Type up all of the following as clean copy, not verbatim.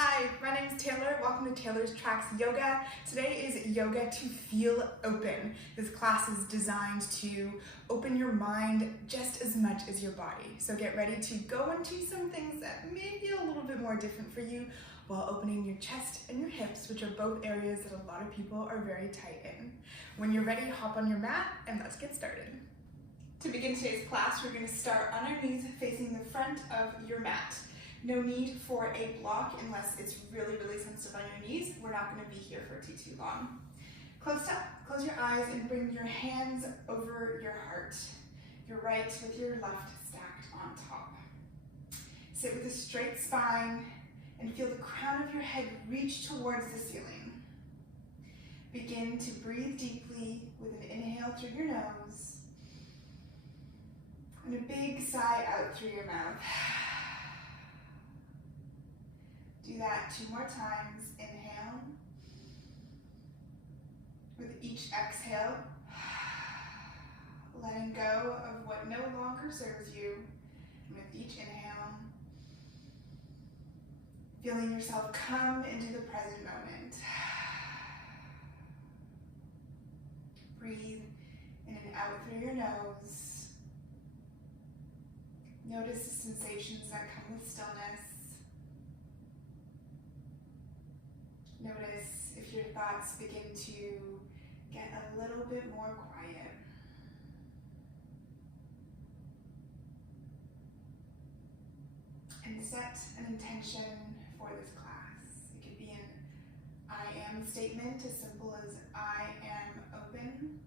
Hi, my name is Taylor. Welcome to Taylor's Tracks Yoga. Today is yoga to feel open. This class is designed to open your mind just as much as your body. So get ready to go into some things that may be a little bit more different for you while opening your chest and your hips, which are both areas that a lot of people are very tight in. When you're ready, hop on your mat and let's get started. To begin today's class, we're going to start on our knees facing the front of your mat. No need for a block unless it's really sensitive on your knees. We're not going to be here for too long. Close your eyes and bring your hands over your heart. Your right with your left stacked on top. Sit with a straight spine and feel the crown of your head reach towards the ceiling. Begin to breathe deeply with an inhale through your nose and a big sigh out through your mouth. Do that 2 more times. Inhale. With each exhale, letting go of what no longer serves you. And with each inhale, feeling yourself come into the present moment. Breathe in and out through your nose. Notice the sensations that come with stillness. Notice if your thoughts begin to get a little bit more quiet. And set an intention for this class. It could be an I am statement, as simple as I am open,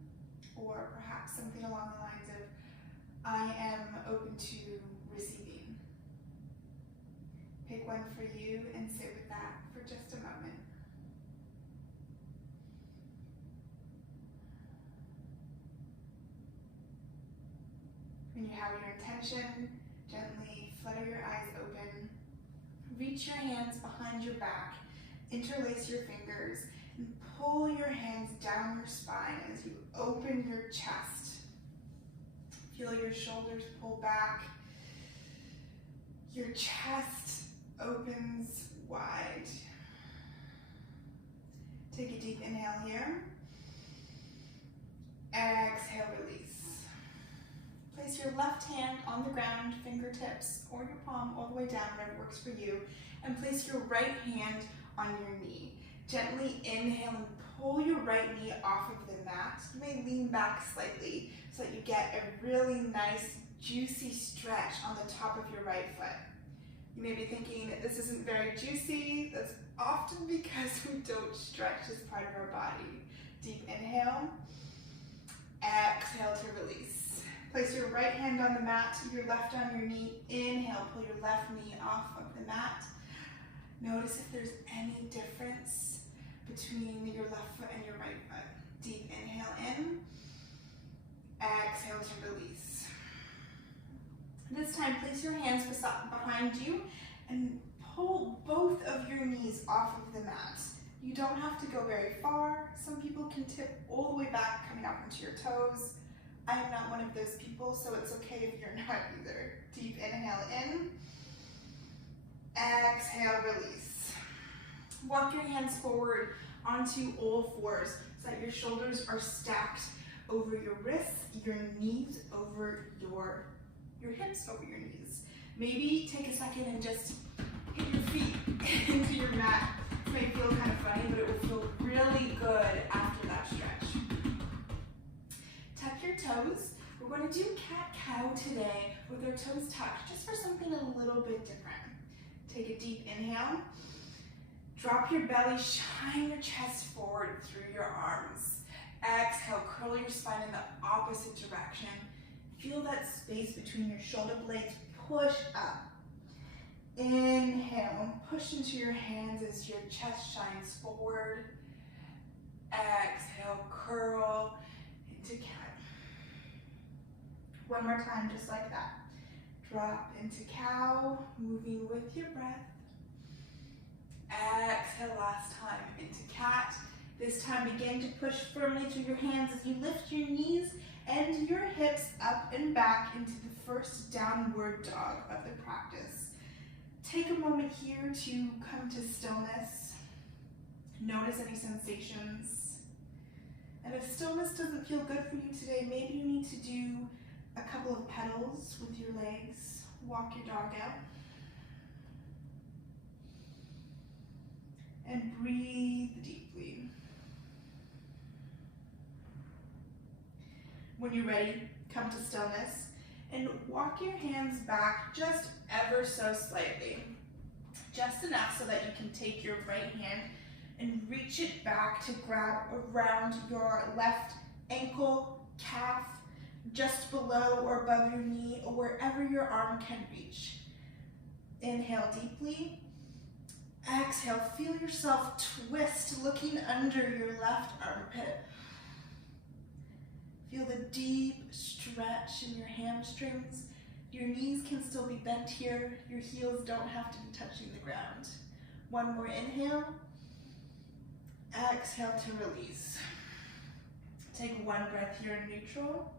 or perhaps something along the lines of I am open to receiving. Pick one for you and sit with that for just a moment. When you have your intention, gently flutter your eyes open. Reach your hands behind your back, interlace your fingers, and pull your hands down your spine as you open your chest. Feel your shoulders pull back. Your chest opens wide. Take a deep inhale here. Exhale, release. Place your left hand on the ground, fingertips or your palm all the way down, whatever works for you, and place your right hand on your knee. Gently inhale and pull your right knee off of the mat. You may lean back slightly so that you get a really nice, juicy stretch on the top of your right foot. You may be thinking that this isn't very juicy. That's often because we don't stretch this part of our body. Deep inhale, exhale to release. Place your right hand on the mat, your left on your knee. Inhale, pull your left knee off of the mat. Notice if there's any difference between your left foot and your right foot. Deep inhale in, exhale to release. This time, place your hands behind you and pull both of your knees off of the mat. You don't have to go very far. Some people can tip all the way back, coming up into your toes. I am not one of those people, so it's okay if you're not either. Deep inhale in, exhale, release. Walk your hands forward onto all fours so that your shoulders are stacked over your wrists, your knees over your hips over your knees. Maybe take a second and just hit your feet into your mat. It may feel kind of funny, but it will feel really good after that stretch. Tuck your toes. We're going to do cat-cow today with our toes tucked, just for something a little bit different. Take a deep inhale. Drop your belly, shine your chest forward through your arms. Exhale, curl your spine in the opposite direction. Feel that space between your shoulder blades. Push up. Inhale, push into your hands as your chest shines forward. Exhale, curl into cat. One more time, just like that. Drop into cow, moving with your breath. Exhale, last time, into cat. This time, begin to push firmly through your hands as you lift your knees and your hips up and back into the first downward dog of the practice. Take a moment here to come to stillness. Notice any sensations. And if stillness doesn't feel good for you today, maybe you need to do a couple of pedals with your legs. Walk your dog out. And breathe deeply. When you're ready, come to stillness and walk your hands back just ever so slightly. Just enough so that you can take your right hand and reach it back to grab around your left ankle, calf, just below or above your knee, or wherever your arm can reach. Inhale deeply. Exhale, feel yourself twist, looking under your left armpit. Feel the deep stretch in your hamstrings. Your knees can still be bent here. Your heels don't have to be touching the ground. One more inhale. Exhale to release. Take one breath here in neutral.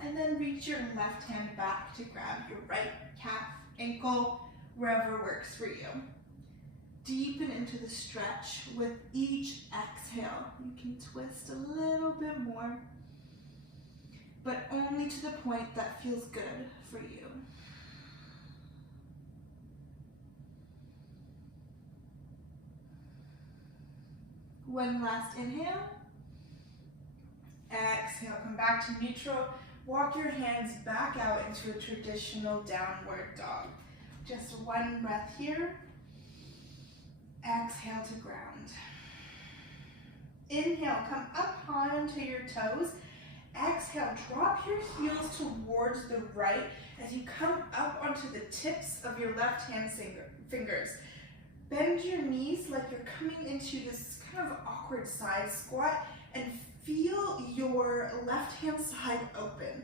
And then reach your left hand back to grab your right calf, ankle, wherever works for you. Deepen into the stretch with each exhale. You can twist a little bit more, but only to the point that feels good for you. One last inhale. Exhale, come back to neutral. Walk your hands back out into a traditional downward dog. Just one breath here. Exhale to ground. Inhale, come up high onto your toes. Exhale, drop your heels towards the right as you come up onto the tips of your left hand fingers. Bend your knees like you're coming into this kind of awkward side squat and feel your left hand side open.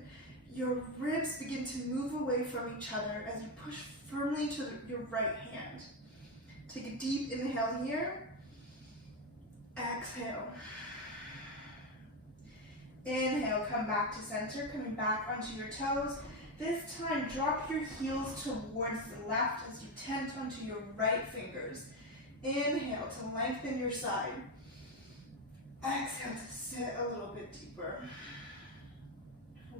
Your ribs begin to move away from each other as you push firmly to your right hand. Take a deep inhale here. Exhale. Inhale, come back to center, coming back onto your toes. This time, drop your heels towards the left as you tent onto your right fingers. Inhale to lengthen your side. Exhale to sit a little bit deeper.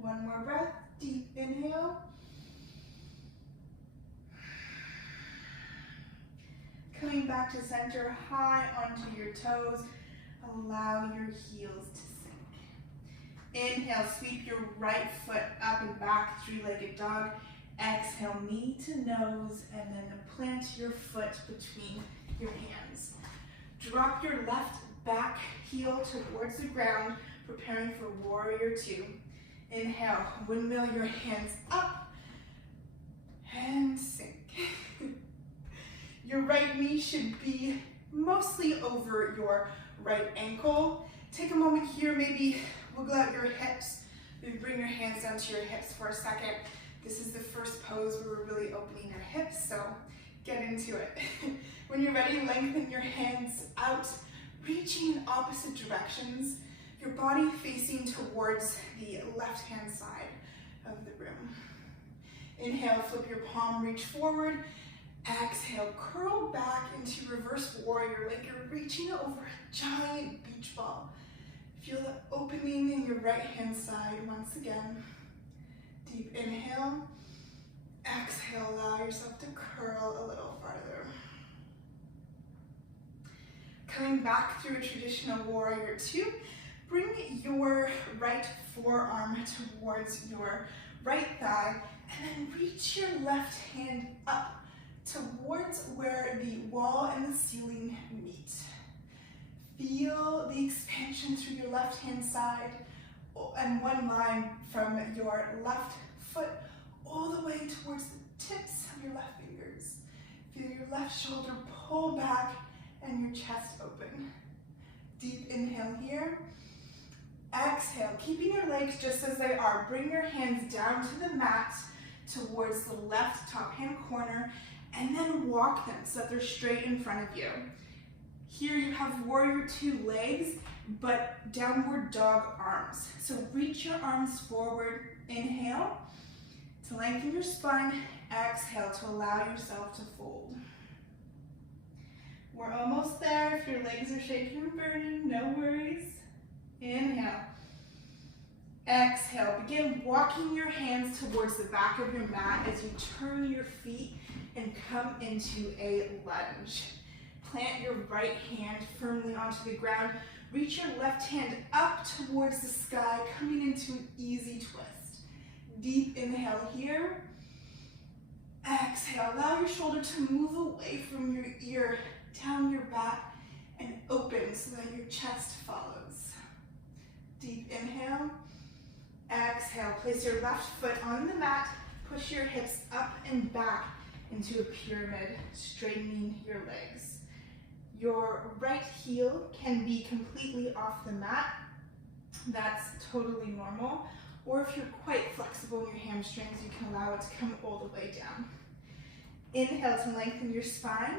One more breath, deep inhale. Coming back to center, high onto your toes. Allow your heels to sink. Inhale, sweep your right foot up and back, three-legged dog. Exhale, knee to nose, and then plant your foot between your hands. Drop your left back heel towards the ground, preparing for warrior two. Inhale, windmill your hands up and sink. Your right knee should be mostly over your right ankle. Take a moment here, maybe wiggle out your hips. Maybe bring your hands down to your hips for a second. This is the first pose where we're really opening your hips, so get into it. When you're ready, lengthen your hands out, reaching in opposite directions, your body facing towards the left-hand side of the room. Inhale, flip your palm, reach forward. Exhale, curl back into reverse warrior like you're reaching over a giant beach ball. Feel the opening in your right-hand side once again. Deep inhale. Exhale, allow yourself to curl a little farther. Coming back through a traditional warrior two, bring your right forearm towards your right thigh and then reach your left hand up towards where the wall and the ceiling meet. Feel the expansion through your left hand side and one line from your left foot all the way towards the tips of your left fingers. Feel your left shoulder pull back and your chest open. Deep inhale here. Exhale, keeping your legs just as they are. Bring your hands down to the mat towards the left top hand corner and then walk them so that they're straight in front of you. Here you have warrior two legs, but downward dog arms. So reach your arms forward, Inhale to lengthen your spine. Exhale to allow yourself to fold. We're almost there. If your legs are shaking and burning, no worries. Inhale. Exhale. Begin walking your hands towards the back of your mat as you turn your feet and come into a lunge. Plant your right hand firmly onto the ground. Reach your left hand up towards the sky, coming into an easy twist. Deep inhale here. Exhale. Allow your shoulder to move away from your ear, down your back, and open so that your chest follows. Deep inhale. Exhale. Place your left foot on the mat. Push your hips up and back into a pyramid, straightening your legs. Your right heel can be completely off the mat. That's totally normal. Or if you're quite flexible in your hamstrings, you can allow it to come all the way down. Inhale to lengthen your spine.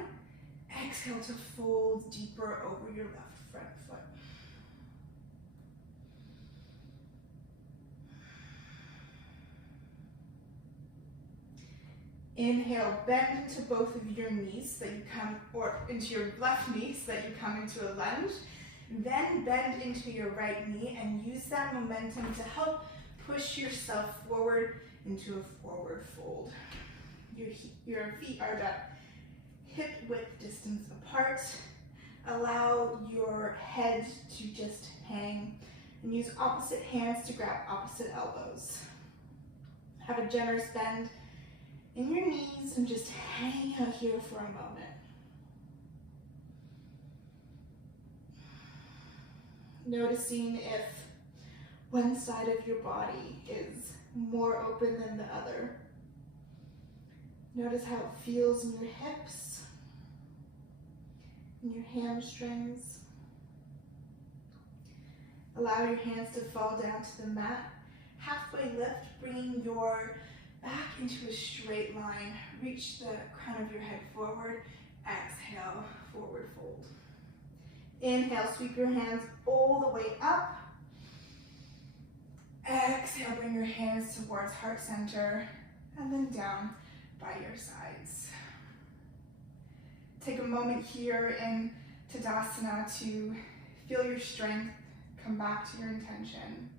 Exhale to fold deeper over your left front foot. Inhale, bend into both of your knees so that you come, or into your left knee so that you come into a lunge. Then bend into your right knee and use that momentum to help push yourself forward into a forward fold. Your feet are about hip width distance apart. Allow your head to just hang and use opposite hands to grab opposite elbows. Have a generous bend in your knees and just hang out here for a moment. Noticing if one side of your body is more open than the other. Notice how it feels in your hips, in your hamstrings. Allow your hands to fall down to the mat. Halfway lift, bringing your back into a straight line. Reach the crown of your head forward. Exhale, forward fold. Inhale, sweep your hands all the way up. Exhale, bring your hands towards heart center and then down by your sides. Take a moment here in Tadasana to feel your strength, come back to your intention.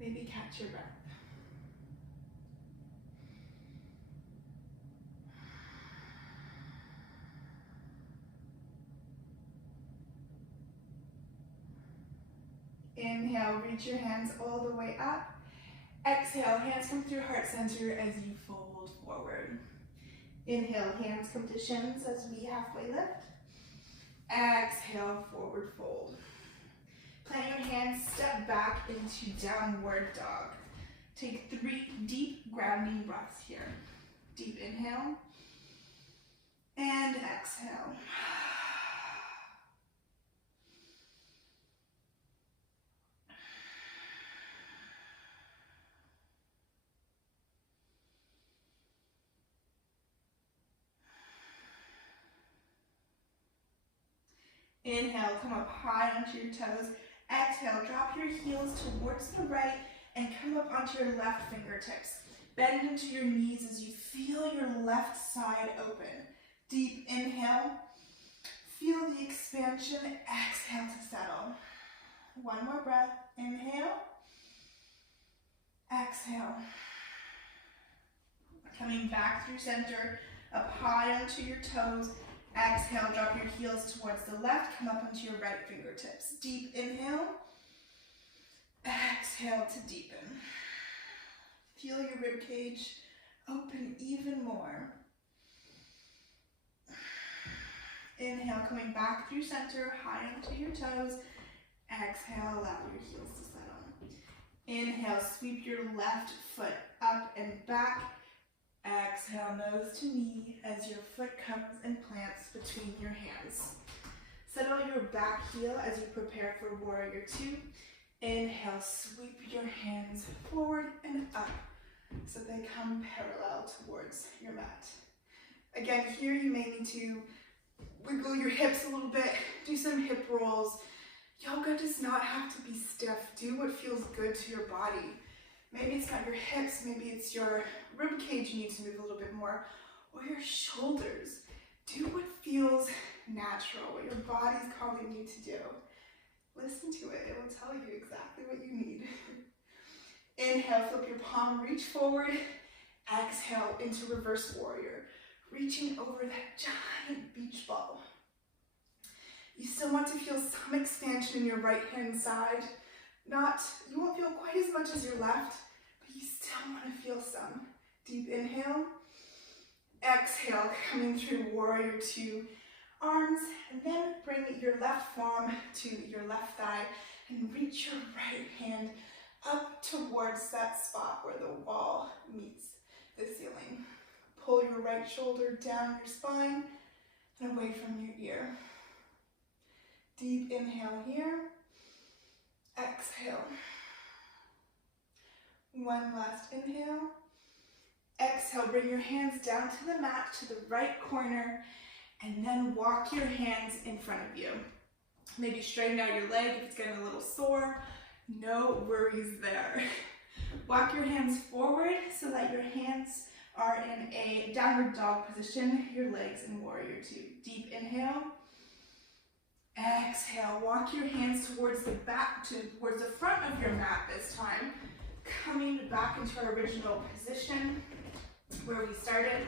Maybe catch your breath. Inhale, reach your hands all the way up. Exhale, hands come through heart center as you fold forward. Inhale, hands come to shins as we halfway lift. Exhale, forward fold. Plant your hands, step back into downward dog. Take 3 deep grounding breaths here. Deep inhale and exhale. Inhale, come up high onto your toes. Exhale, drop your heels towards the right and come up onto your left fingertips. Bend into your knees as you feel your left side open. Deep inhale. Feel the expansion. Exhale to settle. One more breath. Inhale. Exhale. Coming back through center, up high onto your toes. Exhale, drop your heels towards the left, come up onto your right fingertips. Deep inhale. Exhale to deepen. Feel your rib cage open even more. Inhale, coming back through center, high onto your toes. Exhale, allow your heels to settle. Inhale, sweep your left foot up and back. Exhale, nose to knee as your foot comes and plants between your hands. Settle your back heel as you prepare for Warrior 2. Inhale, sweep your hands forward and up so they come parallel towards your mat. Again, here you may need to wiggle your hips a little bit, do some hip rolls. Yoga does not have to be stiff. Do what feels good to your body. Maybe it's not your hips, maybe it's your rib cage you need to move a little bit more, or your shoulders. Do what feels natural, what your body's calling you to do. Listen to it, it will tell you exactly what you need. Inhale, flip your palm, reach forward. Exhale into reverse warrior, reaching over that giant beach ball. You still want to feel some expansion in your right hand side. You won't feel quite as much as your left, but you still want to feel some. Deep inhale. Exhale, coming through warrior two arms, and then bring your left palm to your left thigh and reach your right hand up towards that spot where the wall meets the ceiling. Pull your right shoulder down your spine and away from your ear. Deep inhale here. Exhale. One last inhale. Exhale, bring your hands down to the mat, to the right corner, and then walk your hands in front of you. Maybe straighten out your leg if it's getting a little sore. No worries there. Walk your hands forward so that your hands are in a downward dog position, your legs in warrior two. Deep inhale. Exhale, walk your hands towards the front of your mat this time, coming back into our original position where we started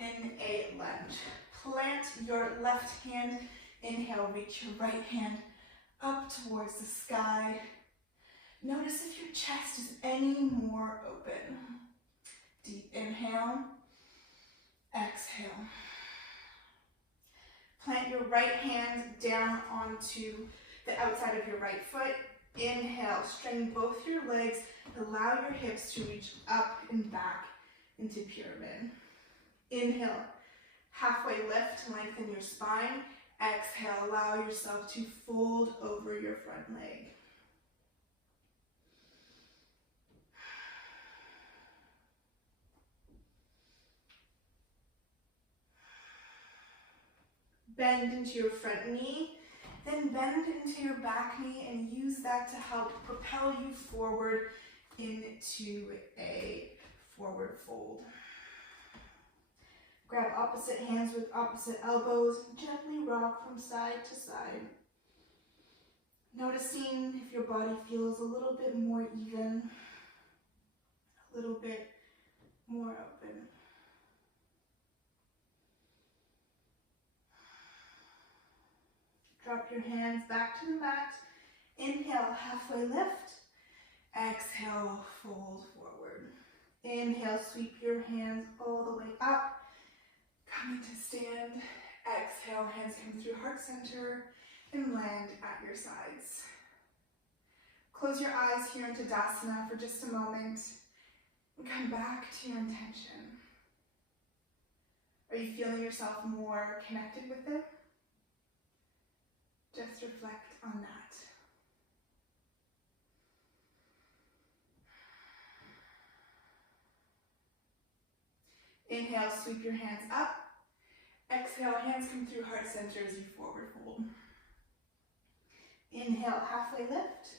in a lunge. Plant your left hand, inhale, reach your right hand up towards the sky. Notice if your chest is any more open. Deep inhale, exhale. Plant your right hand down onto the outside of your right foot. Inhale, straighten both your legs. Allow your hips to reach up and back into pyramid. Inhale, halfway lift to lengthen your spine. Exhale, allow yourself to fold over your front leg. Bend into your front knee, then bend into your back knee and use that to help propel you forward into a forward fold. Grab opposite hands with opposite elbows, gently rock from side to side. Noticing if your body feels a little bit more even, a little bit more open. Drop your hands back to the mat. Inhale, halfway lift. Exhale, fold forward. Inhale, sweep your hands all the way up. Coming to stand. Exhale, hands come through heart center and land at your sides. Close your eyes here in Tadasana for just a moment and come back to your intention. Are you feeling yourself more connected with it? Just reflect on that. Inhale, sweep your hands up. Exhale, hands come through heart center as you forward fold. Inhale, halfway lift.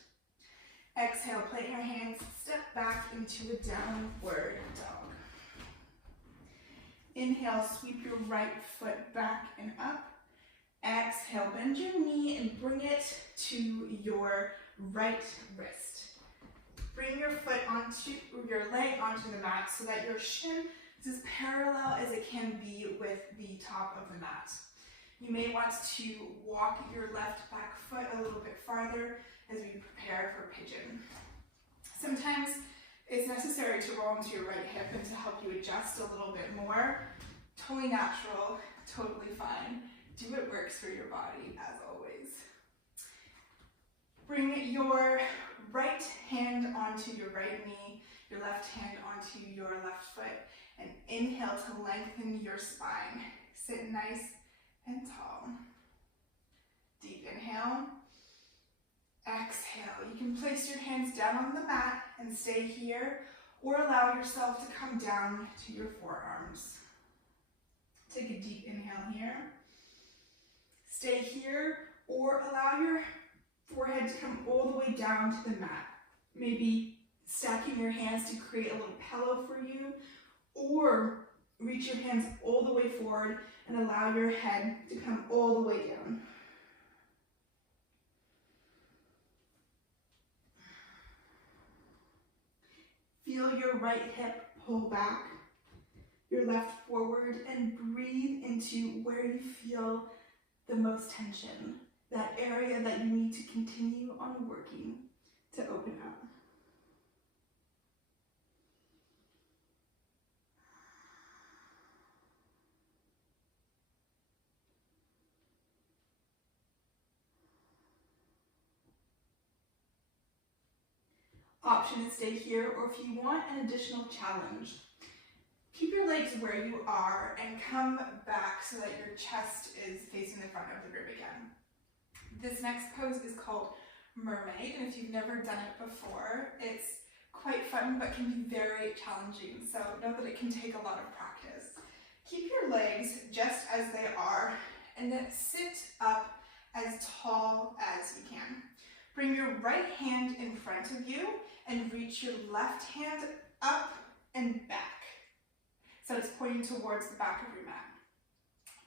Exhale, plant your hands, step back into a downward dog. Inhale, sweep your right foot back and up. Exhale, bend your knee and bring it to your right wrist. Bring your leg onto the mat so that your shin is as parallel as it can be with the top of the mat. You may want to walk your left back foot a little bit farther as we prepare for pigeon. Sometimes it's necessary to roll into your right hip and to help you adjust a little bit more. Totally natural, totally fine. Do what works for your body, as always. Bring your right hand onto your right knee, your left hand onto your left foot, and inhale to lengthen your spine. Sit nice and tall. Deep inhale. Exhale. You can place your hands down on the mat and stay here, or allow yourself to come down to your forearms. Take a deep inhale here. Stay here, or allow your forehead to come all the way down to the mat. Maybe stacking your hands to create a little pillow for you, or reach your hands all the way forward and allow your head to come all the way down. Feel your right hip pull back, your left forward, and breathe into where you feel the most tension, that area that you need to continue on working to open up. Option to stay here, or if you want an additional challenge, keep your legs where you are and come back so that your chest is facing the front of the room again. This next pose is called Mermaid, and if you've never done it before, it's quite fun but can be very challenging, so know that it can take a lot of practice. Keep your legs just as they are and then sit up as tall as you can. Bring your right hand in front of you and reach your left hand up and back. So it's pointing towards the back of your mat.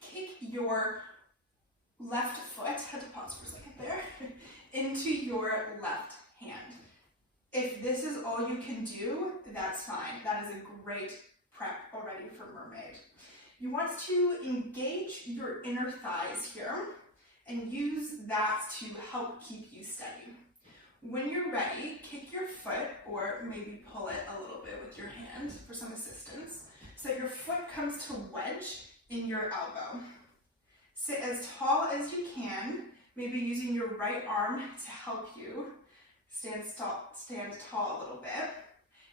Kick your left foot, had to pause for a second there, into your left hand. If this is all you can do, that's fine. That is a great prep already for Mermaid. You want to engage your inner thighs here and use that to help keep you steady. When you're ready, kick your foot, or maybe pull it a little bit with your hand for some assistance, so that your foot comes to wedge in your elbow. Sit as tall as you can, maybe using your right arm to help you stand tall a little bit.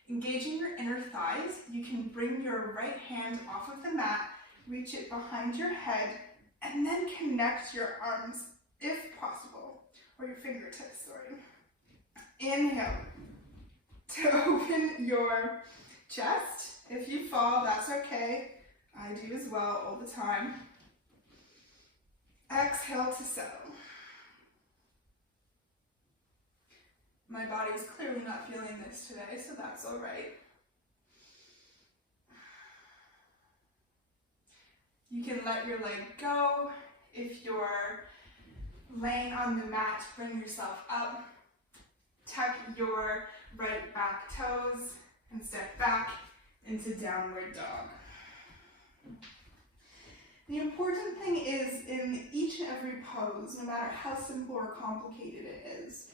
Engaging your inner thighs, you can bring your right hand off of the mat, reach it behind your head, and then connect your arms if possible, or your fingertips, sorry. Inhale to open your chest. If you fall, that's okay. I do as well all the time. Exhale to settle. My body is clearly not feeling this today, so that's all right. You can let your leg go. If you're laying on the mat, bring yourself up. Tuck your right back toes and step back into downward dog. The important thing is, in each and every pose, no matter how simple or complicated it is,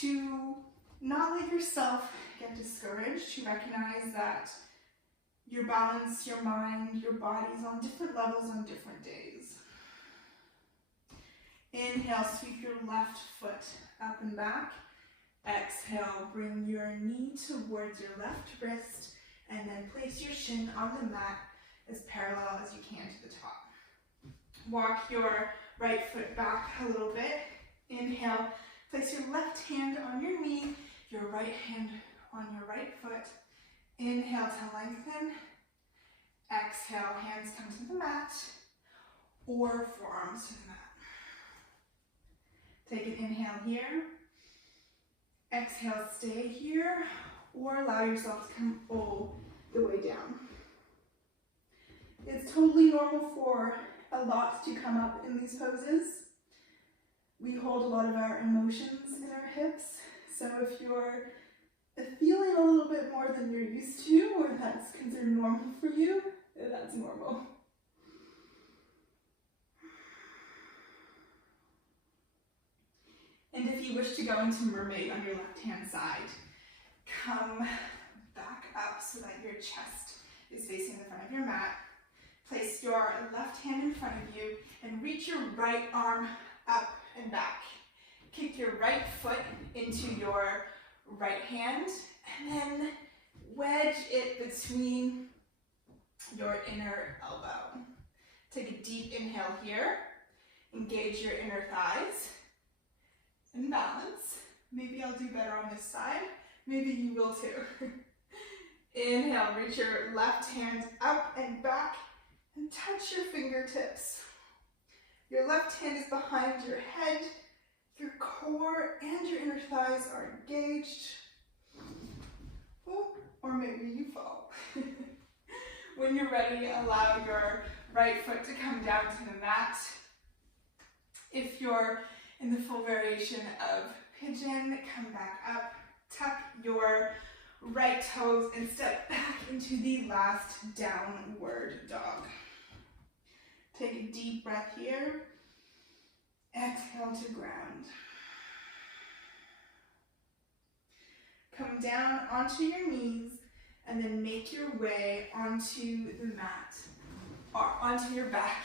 to not let yourself get discouraged, to recognize that your balance, your mind, your body is on different levels on different days. Inhale, sweep your left foot up and back. Exhale, bring your knee towards your left wrist, and then place your shin on the mat as parallel as you can to the top. Walk your right foot back a little bit. Inhale, place your left hand on your knee, your right hand on your right foot. Inhale to lengthen. Exhale, hands come to the mat, or forearms to the mat. Take an inhale here. Exhale, stay here, or allow yourself to come all the way down. It's totally normal for a lot to come up in these poses. We hold a lot of our emotions in our hips, so if you're feeling a little bit more than you're used to, or that's considered normal for you, that's normal. And if you wish to go into Mermaid on your left-hand side, come back up so that your chest is facing the front of your mat. Place your left hand in front of you and reach your right arm up and back. Kick your right foot into your right hand and then wedge it between your inner elbow. Take a deep inhale here. Engage your inner thighs and balance. Maybe I'll do better on this side. Maybe you will too. Inhale, reach your left hand up and back and touch your fingertips. Your left hand is behind your head. Your core and your inner thighs are engaged. or maybe you fall. When you're ready, allow your right foot to come down to the mat. If you're in the full variation of pigeon, come back up, tuck your right toes and step back into the last downward dog. Take a deep breath here. Exhale to ground. Come down onto your knees and then make your way onto the mat or onto your back,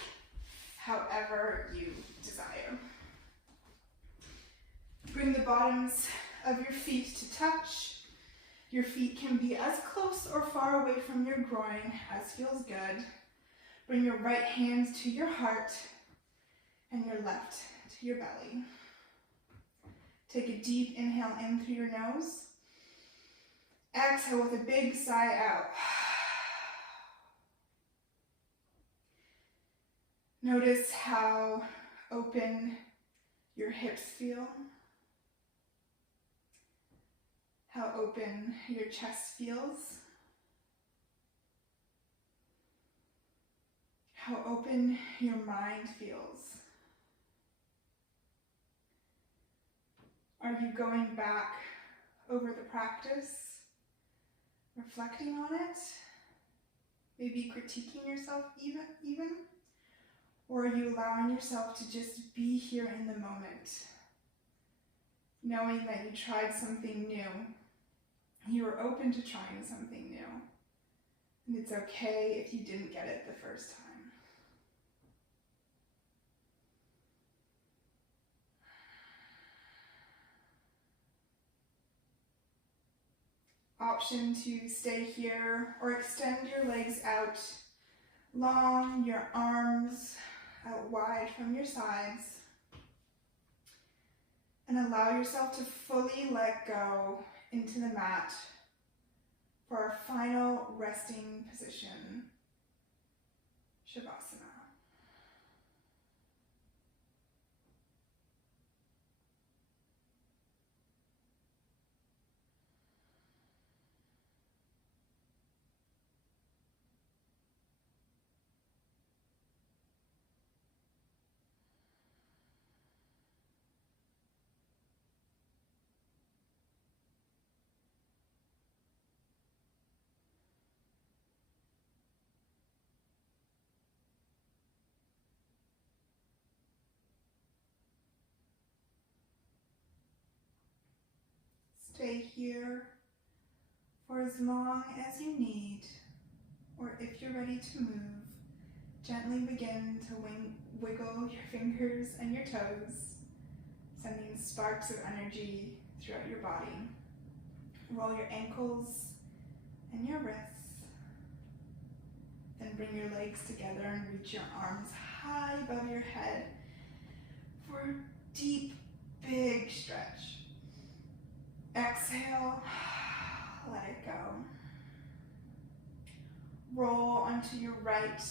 however you desire. Bring the bottoms of your feet to touch. Your feet can be as close or far away from your groin as feels good. Bring your right hand to your heart and your left to your belly. Take a deep inhale in through your nose. Exhale with a big sigh out. Notice how open your hips feel, how open your chest feels, how open your mind feels. Are you going back over the practice, reflecting on it, maybe critiquing yourself even? Or are you allowing yourself to just be here in the moment, knowing that you tried something new, you were open to trying something new, and it's okay if you didn't get it the first time. Option to stay here or extend your legs out long, your arms out wide from your sides, and allow yourself to fully let go into the mat for our final resting position, Shavasana. Stay here for as long as you need, or if you're ready to move, gently begin to wiggle your fingers and your toes, sending sparks of energy throughout your body. Roll your ankles and your wrists, then bring your legs together and reach your arms high above your head for a deep, big stretch. Exhale, let it go. Roll onto your right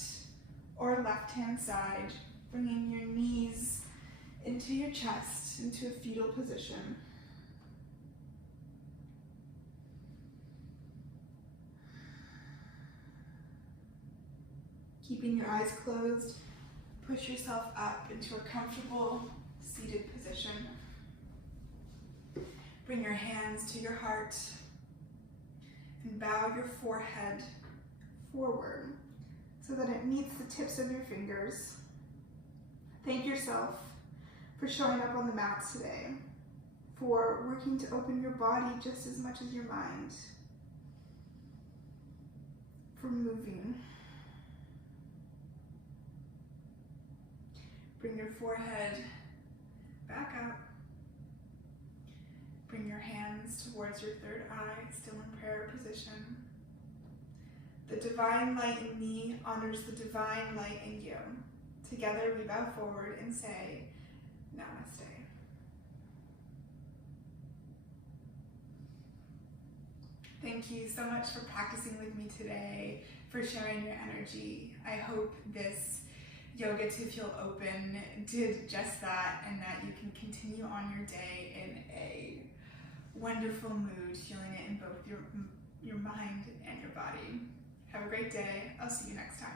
or left-hand side, bringing your knees into your chest, into a fetal position. Keeping your eyes closed, push yourself up into a comfortable seated position. Bring your hands to your heart and bow your forehead forward so that it meets the tips of your fingers. Thank yourself for showing up on the mat today, for working to open your body just as much as your mind, for moving. Bring your forehead back up. Bring your hands towards your third eye, still in prayer position. The divine light in me honors the divine light in you. Together we bow forward and say, Namaste. Thank you so much for practicing with me today, for sharing your energy. I hope this yoga to feel open did just that, and that you can continue on your day in a wonderful mood, feeling it in both your mind and your body. Have a great day. I'll see you next time.